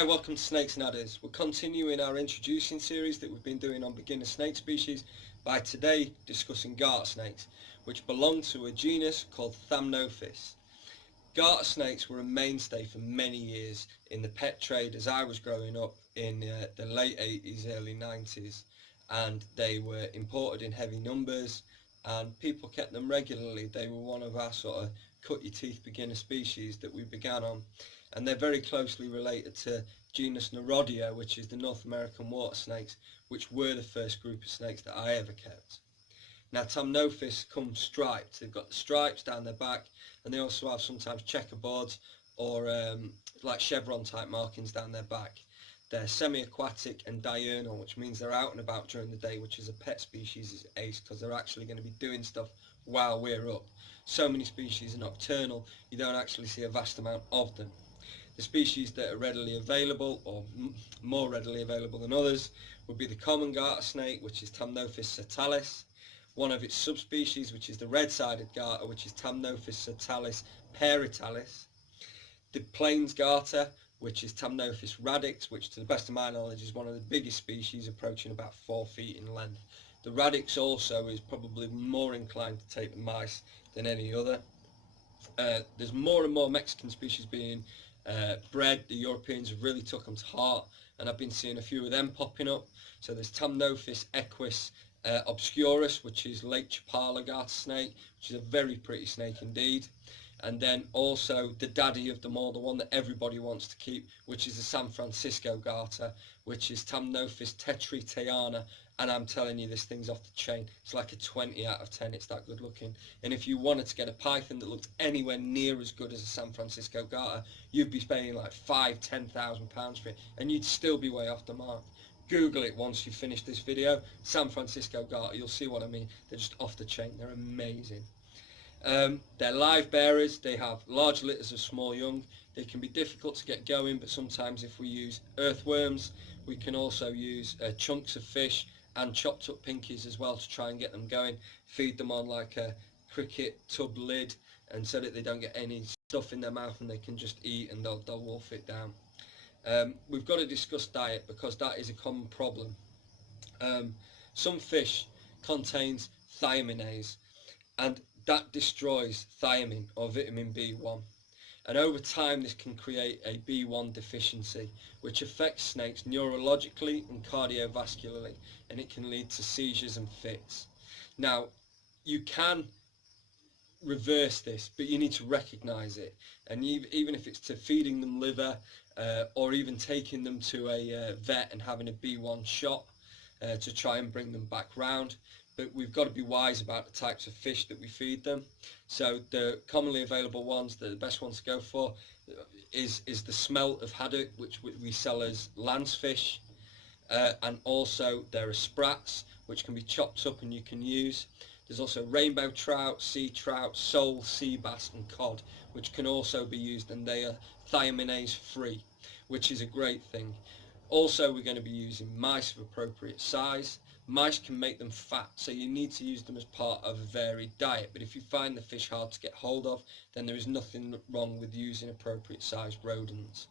Hi, welcome to Snakes and Adders. We're continuing our introducing series that we've been doing on beginner snake species by today discussing garter snakes, which belong to a genus called Thamnophis. Garter snakes were a mainstay for many years in the pet trade as I was growing up in the late 80s, early 90s, and they were imported in heavy numbers and people kept them regularly. They were one of our sort of cut your teeth beginner species that we began on, and they're very closely related to genus Nerodia, which is the North American water snakes, which were the first group of snakes that I ever kept. Now Thamnophis come striped. They've got the stripes down their back, and they also have sometimes checkerboards or like chevron type markings down their back. They're semi-aquatic and diurnal, which means they're out and about during the day, which as a pet species is ace because they're actually going to be doing stuff while we're up. So many species are nocturnal, you don't actually see a vast amount of them. The species that are readily available, or more readily available than others, would be the common garter snake, which is Thamnophis satalis, one of its subspecies, which is the red-sided garter, which is Thamnophis satalis paritalis, the plains garter, which is Thamnophis radix, which to the best of my knowledge is one of the biggest species, approaching about 4 feet in length. The radix also is probably more inclined to take the mice than any other. There's more and more Mexican species being bred. The Europeans have really took them to heart, and I've been seeing a few of them popping up. So there's Thamnophis equus obscurus, which is Lake Chapala garter snake, which is a very pretty snake indeed. And then also the daddy of them all, the one that everybody wants to keep, which is the San Francisco garter, which is Thamnophis tetriteana. And I'm telling you, this thing's off the chain. It's like a 20 out of 10. It's that good looking. And if you wanted to get a python that looked anywhere near as good as a San Francisco garter, you'd be spending like £5,000–10,000 for it, and you'd still be way off the mark. Google it once you finish this video, San Francisco garter. You'll see what I mean. They're just off the chain. They're amazing. They're live bearers. They have large litters of small young. They can be difficult to get going, but sometimes if we use earthworms, we can also use chunks of fish and chopped up pinkies as well to try and get them going. Feed them on like a cricket tub lid, and so that they don't get any stuff in their mouth and they can just eat, and they'll wolf it down. We've got to discuss diet because that is a common problem. Some fish contains thiaminase, and that destroys thiamine or vitamin B1, and over time this can create a B1 deficiency, which affects snakes neurologically and cardiovascularly, and it can lead to seizures and fits. Now you can reverse this, but you need to recognize it, and even if it's to feeding them liver or even taking them to a vet and having a B1 shot to try and bring them back round. But we've got to be wise about the types of fish that we feed them. So the commonly available ones, the best ones to go for is the smelt of haddock, which we sell as lancefish, and also there are sprats, which can be chopped up and you can use. There's also rainbow trout, sea trout, sole, sea bass and cod, which can also be used, and they are thiaminase free, which is a great thing. Also, we're going to be using mice of appropriate size. Mice can make them fat, so you need to use them as part of a varied diet. But if you find the fish hard to get hold of, then there is nothing wrong with using appropriate sized rodents.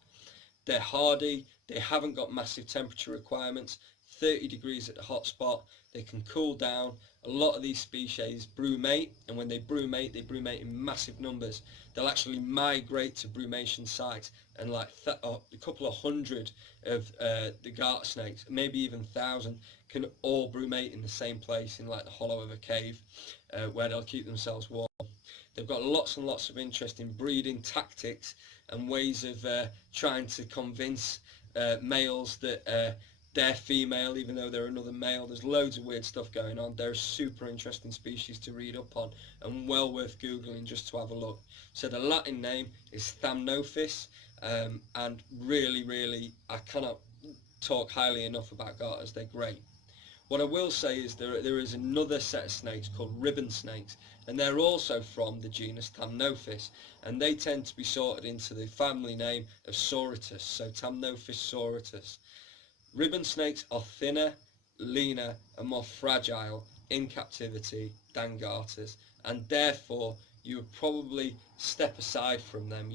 They're hardy, they haven't got massive temperature requirements, 30 degrees at the hot spot, they can cool down. A lot of these species brumate, and when they brumate in massive numbers. They'll actually migrate to brumation sites, and like a couple of hundred of the garter snakes, maybe even 1,000, can all brumate in the same place in like the hollow of a cave where they'll keep themselves warm. They've got lots and lots of interesting breeding tactics and ways of trying to convince males that they're female even though they're another male. There's loads of weird stuff going on. They're a super interesting species to read up on and well worth googling just to have a look. So the Latin name is Thamnophis, and really I cannot talk highly enough about garters. They're great. What I will say is there is another set of snakes called ribbon snakes, and they're also from the genus Thamnophis, and they tend to be sorted into the family name of Sauritus, so Thamnophis sauritus. Ribbon snakes are thinner, leaner and more fragile in captivity than garters, and therefore you would probably step aside from them.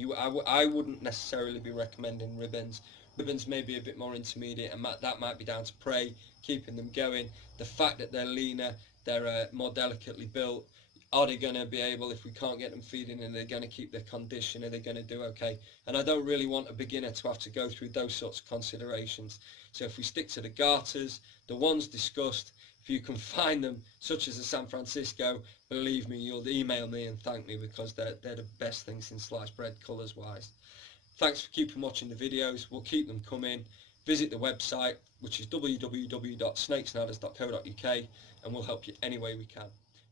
I wouldn't necessarily be recommending ribbons. Ribbons may be a bit more intermediate, and that might be down to prey, keeping them going. The fact that they're leaner, they're more delicately built. Are they going to be able, if we can't get them feeding, and they're going to keep their condition, are they going to do okay? And I don't really want a beginner to have to go through those sorts of considerations. So if we stick to the garters, the ones discussed, if you can find them, such as the San Francisco, believe me, you'll email me and thank me, because they're the best things in sliced bread colours wise. Thanks for keeping watching the videos. We'll keep them coming. Visit the website, which is www.snakesnadders.co.uk, and we'll help you any way we can.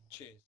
Cheers.